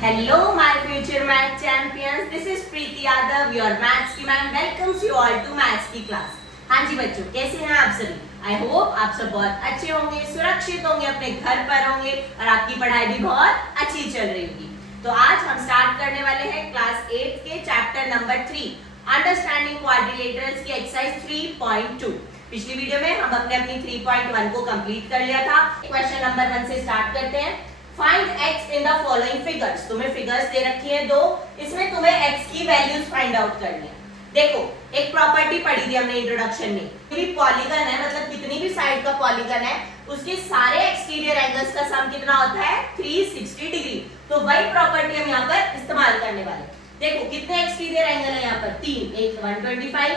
Hello, my future math champions. This is Preeti Yadav, your maths की ma'am. Welcomes you all to maths की class. हाँ जी बच्चों, कैसे हैं आप सभी? आई होप आप सब बहुत अच्छे होंगे, सुरक्षित होंगे, अपने घर पर होंगे और आपकी पढ़ाई भी बहुत अच्छी चल रही होगी. तो आज हम स्टार्ट करने वाले हैं क्लास 8 के चैप्टर नंबर 3 अंडरस्टैंडिंग क्वाड्रिलेटरल्स की एक्सरसाइज 3.2. पिछली वीडियो में हम अपनी 3.1 को कंप्लीट कर लिया था. क्वेश्चन नंबर 1 से स्टार्ट करते हैं. Find x in the following figures. तुम्हें फिगर्स दे रखी है दो, इसमें तुम्हें x की वैल्यूज फाइंड आउट करनी है. देखो, एक प्रॉपर्टी पढ़ी थी हमने इंट्रोडक्शन में. कोई पॉलीगन है, मतलब कितनी भी साइड का पॉलीगन है, उसके सारे एक्सटीरियर एंगल्स का सम कितना होता है? 360 डिग्री. तो वही प्रॉपर्टी हम यहाँ पर इस्तेमाल करने वाले. देखो कितने एक्सटीरियर एंगल है यहाँ पर? 3. एक 125,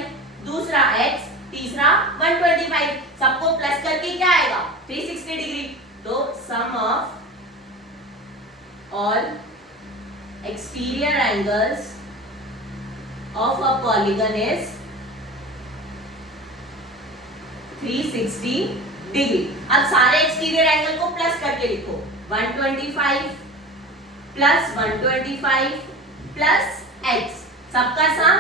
दूसरा x, तीसरा 125. सबको प्लस करके क्या आएगा? 360 डिग्री. तो sum of all exterior angles of a polygon is 360 degree. अब सारे एक्सटीरियर एंगल को प्लस करके लिखो. 125 प्लस 125 प्लस x, सबका sum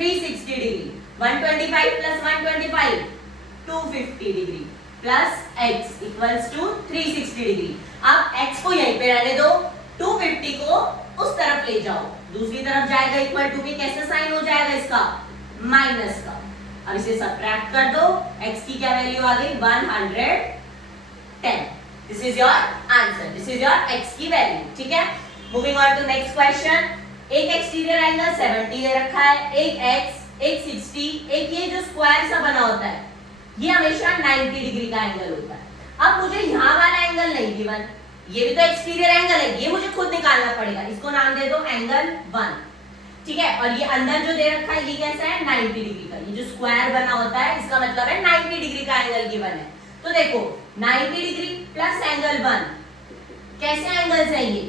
360 degree. 125 plus 125 250 degree plus x equals to 360 degree. अब x को यहीं पे रहने दो, 250 को उस तरफ ले जाओ, दूसरी तरफ जाएगा इक्वल टू के. कैसे साइन हो जाएगा इसका? माइनस का. अब इसे सबट्रैक्ट कर दो. x की क्या वैल्यू आ गई? 110. This is your answer. This is your x की वैल्यू. ठीक है, moving on to next question. एक एक्सटीरियर एंगल 70 दे रखा है, एक x, एक 60, एक ये जो स्क्वायर सा बना होता है, ये हमेशा 90 डिग्री का एंगल होता है. अब मुझे यहाँ वाला एंगल नहीं गिवन, ये भी तो एक्सटीरियर एंगल है, ये मुझे खुद निकालना पड़ेगा. इसको नाम दे दो एंगल 1. ठीक है, और ये अंदर जो दे रखा है ये कैसा है? 90 डिग्री का. ये जो स्क्वायर बना होता है इसका मतलब है 90 डिग्री का एंगल गिवन है. तो देखो 90 डिग्री प्लस एंगल 1, कैसे एंगल्स है ये?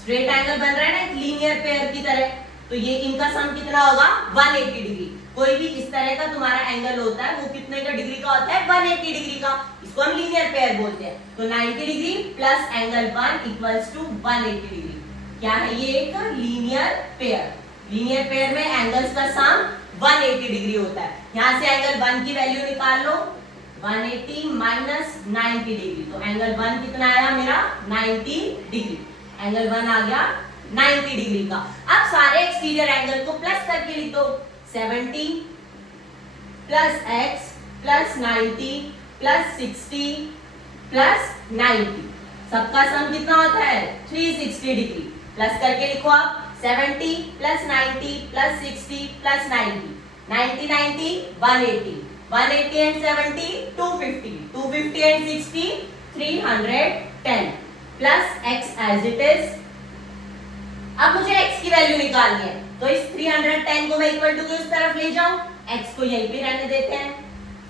स्ट्रेट एंगल बन रहा है ना, एक लीनियर पेयर की तरह. तो ये इनका सम कितना होगा? 180 डिग्री. कोई भी इस तरह का तुम्हारा एंगल होता है वो कितने का डिग्री का होता है? 180 डिग्री का. इसको हम लीनियर पेयर बोलते हैं. तो 90 degree plus angle 1 equals to 180 degree. क्या है ये? एक लीनियर पेयर. लीनियर पेयर में एंगल्स का सम 180 डिग्री होता है. यहां से एंगल 1 की वैल्यू निकाल लो. 180 माइनस 90 डिग्री. तो एंगल 1 कितना आया मेरा? 90 डिग्री. एंगल 1 आ गया 90 डिग्री का. अब सारे एक्सटीरियर एंगल को प्लस करके लिख दो. 70 plus x plus 90 plus 60 plus 90, सबका सम कितना होता है? 360 डिग्री. प्लस करके लिखो आप. 70 plus 90 plus 60 plus 90, 90 90 180, 180 and 70 250, 250 and 60 310 plus x as it is. अब मुझे x की वैल्यू निकालनी है, तो इस 310 को मैं इक्वल टू के उस तरफ ले जाऊं, x को यहीं पे रहने देते हैं.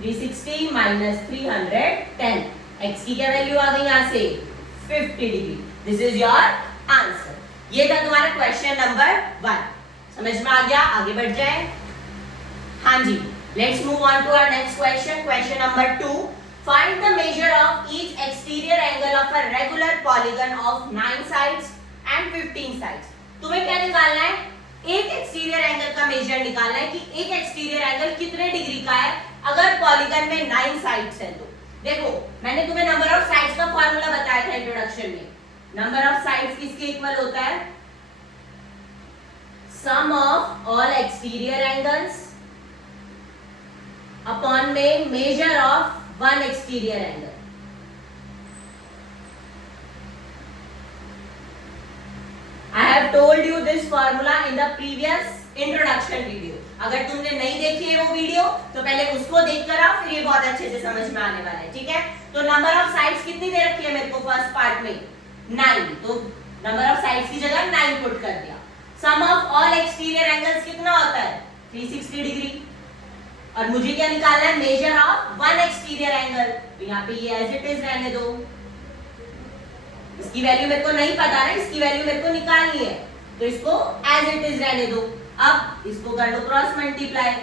360 माइनस 310, x की क्या वैल्यू आ गई यहां से? 50 degree. This is your answer. ये था तुम्हारा क्वेश्चन नंबर 1. समझ में आ गया? आगे बढ़ जाए. हाँ जी, let's move on to our next question. Question number 2. Find the measure of each exterior angle of a regular polygon of 9 sides and 15 sides. तुम्हें क्या निकालना है? एक एक्सटीरियर एंगल का मेजर निकालना है कि एक एक्सटीरियर एंगल कितने डिग्री का है अगर पॉलीगन में 9 साइड्स है. तो देखो मैंने तुम्हें नंबर ऑफ साइड्स का फार्मूला बताया था इंट्रोडक्शन में. नंबर ऑफ साइड्स किसके इक्वल होता है? Sum of all exterior angles upon में measure of one exterior angle. I have told you this formula in the previous introduction video. अगर तुमने नहीं देखी है वो वीडियो तो पहले उसको देखकर आओ, फिर ये बहुत अच्छे से समझ में आने वाला है. ठीक है, तो नंबर ऑफ साइड्स कितनी दे रखी है मेरे को फर्स्ट पार्ट में? 9. तो नंबर ऑफ साइड्स की जगह 9 पुट कर दिया. सम ऑफ ऑल एक्सटीरियर एंगल्स कितना होता है? 360 डिग्री. और मुझे क्या निकालना है? Major of one exterior angle. तो यहाँ पे ये एज इट इज रहने दो. इसकी वैल्यू मेरे को नहीं पता ना, इसकी वैल्यू मेरे को निकालनी है, तो इसको एज इट इज रहने दो. अब इसको कर दो क्रॉस मल्टीप्लाई.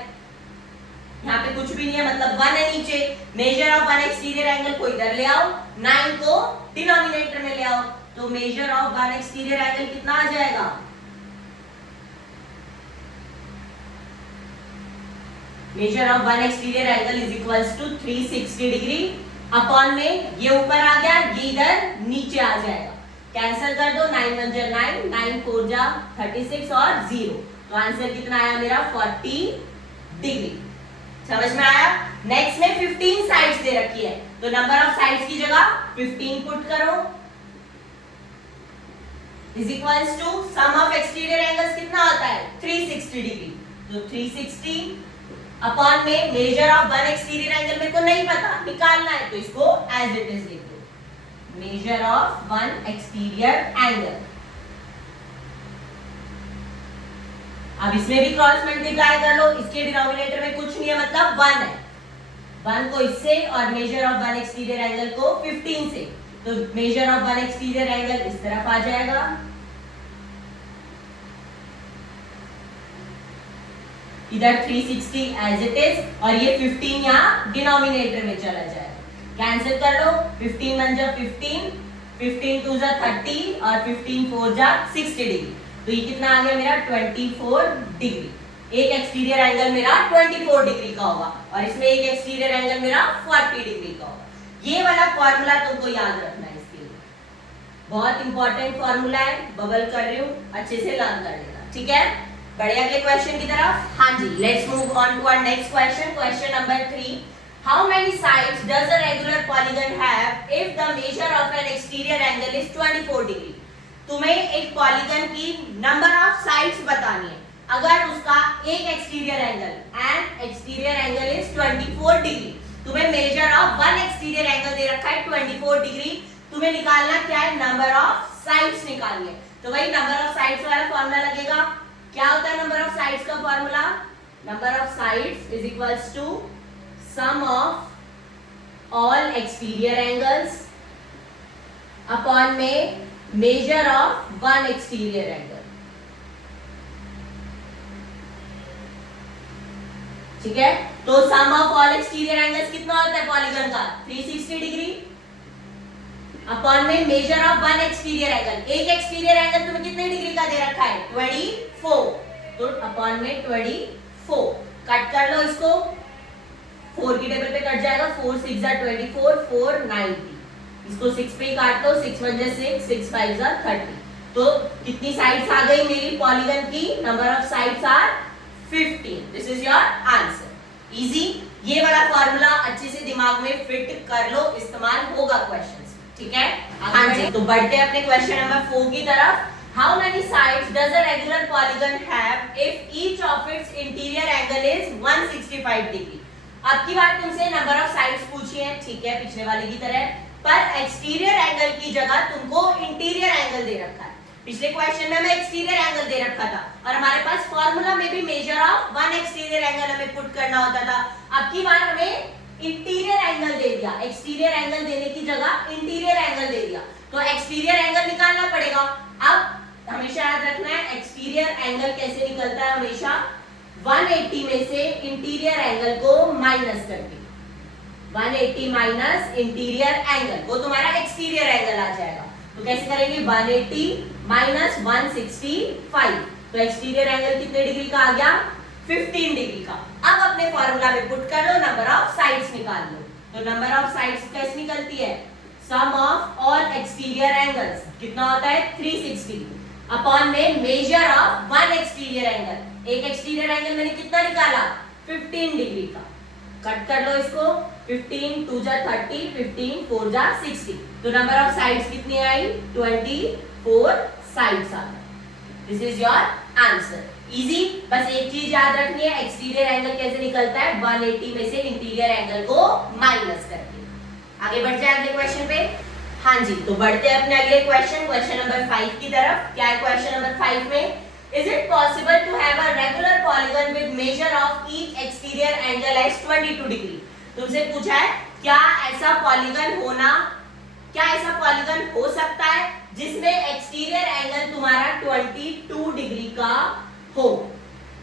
यहाँ पे कुछ भी नहीं है, मतलब 1 है नीचे. Major of one exterior angle को इधर ले आओ, 9 को डिनोमिनेटर में ले आओ. तो measure of one exterior angle कितना आ जाएगा? Measure of one exterior angle is equals to 360 degree upon में ये ऊपर आ गया, ये इधर नीचे आ जाएगा। कैंसिल कर दो, 9 1 जा 9, 9 4 जा 36 और 0, तो आंसर कितना आया मेरा? 40 डिग्री। समझ में आया? नेक्स्ट में 15 साइड्स दे रखी है, तो नंबर ऑफ साइड्स की जगह 15 पुट करो, is equals to sum of exterior angles कितना होता है? 360 डिग्री, तो 360 अपॉन में measure of one exterior angle मेरे को नहीं पता, निकालना है, तो इसको एज इट इज लिख दो, major of one exterior angle. अब इसमें भी क्रॉस मल्टीप्लाई कर लो, इसके डिनोमिनेटर में कुछ नहीं है, मतलब 1 है, 1 को इससे और major of one exterior angle को 15 से, तो measure of one exterior angle इस तरफ आ जाएगा, इधर 360 एज इट इज, और ये 15 यहाँ डिनोमिनेटर में चला जाएगा। कैंसिल कर लो, 15 1 जा 15, 15 2 जा 30 और 15 4 जा 60 डिग्री, तो ये कितना आ गया मेरा? 24 डिग्री। एक एक्सटीरियर एंगल मेरा 24 डिग्री का होगा और इसमें एक एक्सटीरियर एंगल मेरा 40 डिग्री का होगा। ये वाला फॉर्मूला तुमको याद रखना है, इसके लिए बहुत इंपॉर्टेंट फॉर्मूला है, बबल कर रही हूँ, अच्छे से लर्न कर लेना, ठीक है? बढ़िया, अगले क्वेश्चन की तरफ। हाँ जी, let's move on to our next question, question number 3। How many sides does a regular polygon have if the measure of an exterior angle is 24 degree? तुम्हें एक पॉलीगन की नंबर ऑफ साइड्स बतानी है, अगर उसका एक exterior angle and exterior angle is 24 degree, तुम्हें measure of one exterior angle दे रखा है 24 डिग्री, तुम्हें निकालना क्या है? नंबर ऑफ साइड्स निकालनी है। तो वही नंबर ऑफ साइड्स वाला फॉर्मूला लगेगा। क्या होता है नंबर ऑफ साइड्स का formula? Number of sides is equals to sum of all exterior angles upon में measure of one exterior angle, ठीक है? तो sum of all exterior angles कितना होता है पॉलीगन का? 360 डिग्री अपॉन में measure of one exterior angle, एक एक्सटीरियर एंगल तुम्हें कितने डिग्री का दे रखा है? 24, तो अपॉन में 24, कट कर लो इसको, 4 की टेबल पे कट जाएगा, 4 6 जा 24, 4 90, इसको 6 पे ही काट लो, 6 1 जा 6, 6 5 जा 30, तो कितनी साइड्स आ गई मेरी पॉलीगन की? Number of sides are 15। This is your answer. Easy, ये वाला फॉर्मूला अच्छे से दिमाग में फिट कर लो, इस्तेमाल होगा क्वेश्चंस में, ठीक है? हाँ जी, तो बढ़ते हैं अपने क्वेश्चन नंबर 4 की तरफ। How many sides does a regular polygon have if each of its interior angle is 165 degree? अब की बार तुमसे नंबर ऑफ साइड्स पूछी है, ठीक है, पिछले वाले की तरह, पर एक्सटीरियर एंगल की जगह तुमको इंटीरियर एंगल दे रखा है। पिछले क्वेश्चन में हमें एक्सटीरियर एंगल दे रखा था और हमारे पास फॉर्मूला में भी major of one exterior angle हमें पुट करना होता था। अब की बार हमें इंटीरियर एंगल दे दिया, एक्सटीरियर एंगल देने की जगह इंटीरियर एंगल दे दिया, तो एक्सटीरियर एंगल निकालना पड़ेगा। अब हमेशा याद रखना है एक्सटीरियर एंगल कैसे निकलता है, हमेशा 180 में से इंटीरियर एंगल को माइनस करके, 180 माइनस इंटीरियर एंगल, वो तुम्हारा एक्सटीरियर एंगल आ जाएगा। तो कैसे करेंगे? 180 माइनस 165, तो एक्सटीरियर एंगल कितने डिग्री का आ गया? 15 डिग्री का। अब अपने फॉर्मूला में पुट कर लो, नंबर ऑफ साइड्स निकाल लो। तो नंबर ऑफ साइड्स कैसे निकलती है? Sum of all exterior angles कितना होता है? 360 अपॉन में measure of one exterior angle, एक एक्सटीरियर एंगल मैंने कितना निकाला? 15 डिग्री का। कट कर लो इसको, 15 2 जा 30, 15 4 जा 60, तो नंबर ऑफ साइड्स कितनी आई? 24 साइड्स आ गए। This is your answer. Easy, बस एक चीज याद रखनी है, एक्सटीरियर एंगल कैसे निकलता है? 180 में से इंटीरियर एंगल को माइनस करके। आगे बढ़ जाए अगले क्वेश्चन पे। हाँ जी, तो बढ़ते हैं अपने अगले क्वेश्चन, क्वेश्चन नंबर 5 की तरफ। क्या है क्वेश्चन नंबर 5 में? Is it possible to have a regular polygon with measure of each exterior angle as 22 degree? तुमसे पूछा है क्या ऐसा पॉलीगन हो सकता है जिसमें एक्सटीरियर एंगल तुम्हारा 22 डिग्री का हो?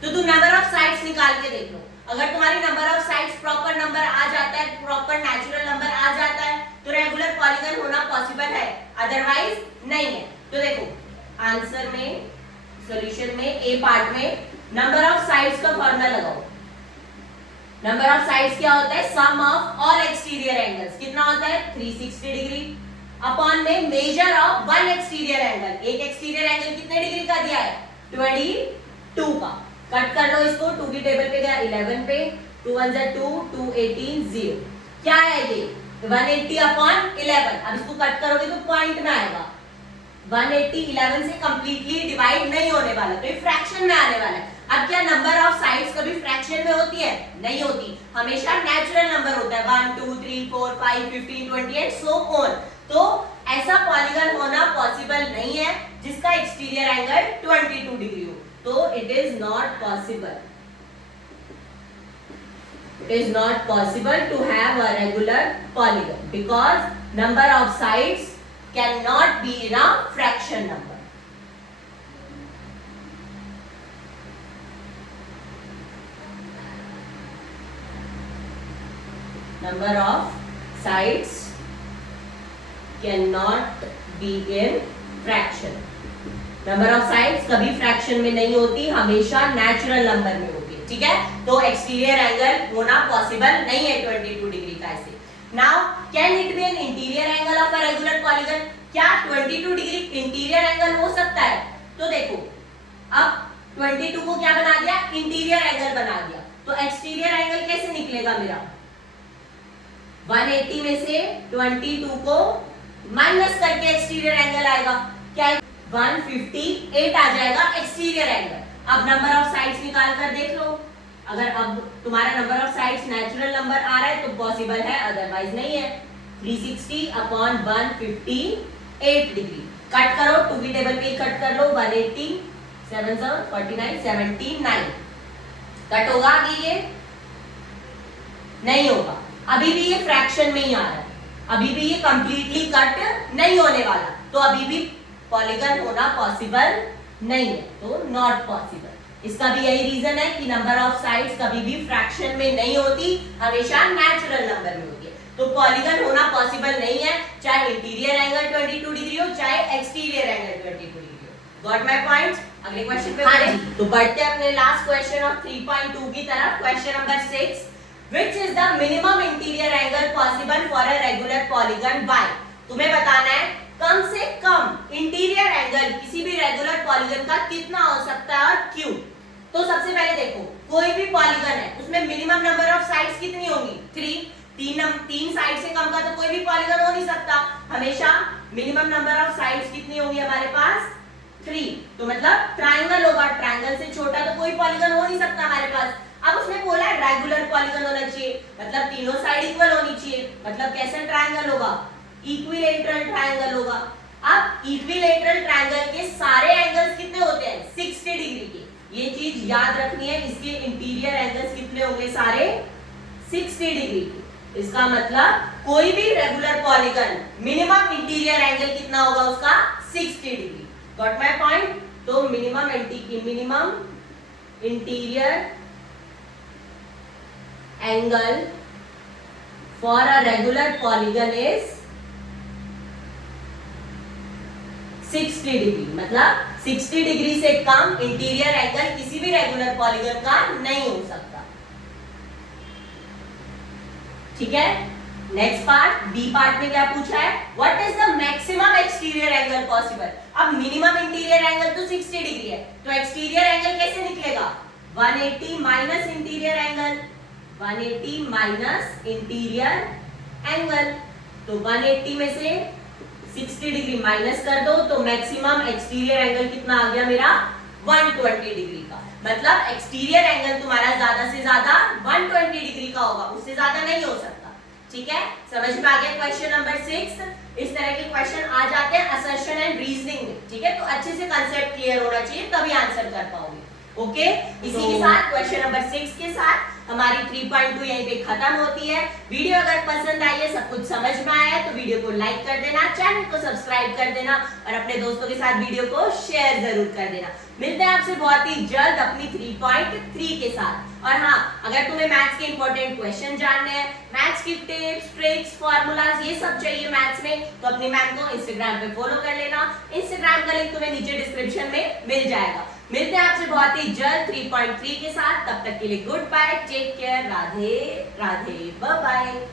तो तुम नंबर ऑफ साइड्स निकाल के देख लो। अगर तुम्हारी number of sides proper number आ जाता है, प्रॉपर नेचुरल नंबर आ जाता है, तो रेगुलर पॉलीगन होना पॉसिबल है, अदरवाइज नहीं है। तो देखो आंसर में, सॉल्यूशन में, ए पार्ट में नंबर ऑफ साइड्स का फॉर्मूला लगाओ। नंबर ऑफ साइड्स क्या होता है? Sum of all exterior angles. कितना होता है? 360 डिग्री अपॉन में measure of one exterior angle. एक एक्सटीरियर एंगल कितने डिग्री का दिया है? 22 का। कट कर लो इसको, 2 की टेबल पे गया 11 पे, 2 1 जा 2, 2 18 0। क्या है ये? 180 अपॉन 11। अब इसको कट करोगे तो पॉइंट में आएगा। 180 11 से कंप्लीटली डिवाइड नहीं होने वाला, तो ये फ्रैक्शन में आने वाला है। अब क्या नंबर ऑफ साइड्स कभी फ्रैक्शन में होती है? नहीं होती, हमेशा नेचुरल नंबर होता है। 1 2 3 4 5 15 20 एंड सो ऑन। तो ऐसा पॉलीगन होना पॉसिबल नहीं है जिसका एक्सटीरियर एंगल 22 डिग्री हो, तो it is not possible. It is not possible to have a regular polygon because number of sides cannot be in a fraction number. Number of sides cannot be in fraction. Number of sides कभी fraction में नहीं होती, हमेशा natural number में होती है, ठीक है? तो exterior angle होना possible नहीं है 22 डिग्री का ऐसे। Now can it be an interior angle of a regular polygon? क्या 22 डिग्री इंटीरियर एंगल हो सकता है? तो देखो अब 22 को क्या बना दिया? इंटीरियर एंगल बना दिया। तो एक्सटीरियर एंगल कैसे निकलेगा मेरा? 180 में से 22 को माइनस करके एक्सटीरियर एंगल आएगा। क्या? 158 आ जाएगा एक्सटीरियर एंगल। अब नंबर ऑफ साइड्स निकाल कर देख लो। अगर अब तुम्हारा number of sides natural number आ रहा है तो पॉसिबल है, अदरवाइज नहीं है। 360 अपॉन 158 डिग्री। कट करो, 2 की टेबल पे कट कर लो। 180 7 7 49 79 कट होगा। आगे ये नहीं होगा, अभी भी ये फ्रैक्शन में ही आ रहा है, अभी भी ये कंप्लीटली कट नहीं होने वाला, तो अभी भी पॉलीगन होना पॉसिबल नहीं है, तो नॉट पॉसिबल। इसका भी यही रीजन है कि नंबर ऑफ साइड्स कभी भी फ्रैक्शन में नहीं होती, हमेशा नेचुरल नंबर में होती है। तो पॉलीगन होना पॉसिबल नहीं है, चाहे इंटीरियर एंगल 22 डिग्री हो, चाहे एक्सटीरियर एंगल 22 डिग्री हो। Got my point? अगले क्वेश्चन पे बढ़े। तो बढ़ते हैं अपने लास्ट क्वेश्चन ऑफ 3.2 की तरफ। Question number 6, which is the minimum interior angle possible for a regular polygon by? तुम्हें बताना है कम से कम इंटीरियर एंगल किसी भी रेगुलर पॉलीगन का कितना हो सकता है और क्यों। तो सबसे पहले देखो, कोई भी पॉलीगन है उसमें मिनिमम नंबर ऑफ साइड्स कितनी होंगी? 3। तीन साइड से कम का तो कोई भी पॉलीगन हो नहीं सकता, हमेशा मिनिमम नंबर ऑफ साइड्स कितनी होंगी हमारे पास? 3। तो मतलब ट्रायंगल होगा, ट्रायंगल से छोटा तो कोई पॉलीगन हो नहीं सकता हमारे पास। अब उसने बोला है रेगुलर पॉलीगन होना चाहिए, मतलब तीनों साइड इक्वल होनी चाहिए। मतलब कैसा ट्रायंगल होगा? इक्विलेटरल ट्रायंगल होगा। अब इक्विलेटरल ट्रायंगल के सारे एंगल्स कितने होते हैं? 60 डिग्री के। ये चीज याद रखनी है, इसके इंटीरियर एंगल्स कितने होंगे? सारे 60 डिग्री के। इसका मतलब कोई भी regular polygon minimum interior angle कितना होगा उसका? 60 डिग्री। Got my point? तो minimum interior angle for a regular polygon is 60 degree. मतलब 60 डिग्री से कम इंटीरियर एंगल किसी भी रेगुलर पॉलीगन का नहीं हो सकता, ठीक है? नेक्स्ट पार्ट, बी पार्ट में क्या पूछा है? What is the maximum exterior angle possible? अब मिनिमम इंटीरियर एंगल तो 60 डिग्री है, तो एक्सटीरियर एंगल कैसे निकलेगा? 180 minus interior angle, 180 minus interior angle. तो 180 में से 60 डिग्री माइनस कर दो तो मैक्सिमम एक्सटीरियर एंगल कितना आ गया मेरा? 120 डिग्री का। मतलब एक्सटीरियर एंगल तुम्हारा ज्यादा से ज्यादा 120 डिग्री का होगा, उससे ज्यादा नहीं हो सकता, ठीक है? समझ में आ गया क्वेश्चन नंबर 6? इस तरह के क्वेश्चन आ जाते हैं असर्शन एंड रीजनिंग में, ठीक है? तो अच्छे से कंसेप्ट क्लियर होना चाहिए तभी आंसर कर पाओगे। ओके, इसी के साथ क्वेश्चन नंबर 6 के साथ हमारी 3.2 यहीं पे खत्म होती है। वीडियो अगर पसंद आई है, सब कुछ समझ में आया है तो वीडियो को लाइक कर देना, चैनल को सब्सक्राइब कर देना और अपने दोस्तों के साथ वीडियो को शेयर जरूर कर देना। मिलते हैं आपसे बहुत ही जल्द अपनी 3.3 के साथ। और हाँ, अगर तुम्हें मैथ्स के इंपॉर्टेंट क्वेश्चन जानने हैं, मैथ्स की टिप्स, ट्रिक्स, फॉर्मूलाज ये सब चाहिए मैथ्स में, तो अपनी मैम को इंस्टाग्राम पे फॉलो कर लेना। इंस्टाग्राम का लिंक तुम्हें नीचे डिस्क्रिप्शन में मिल जाएगा। मिलते हैं आपसे बहुत ही जल्द 3.3 के साथ। तब तक के लिए goodbye, take care, Radhe Radhe, bye bye.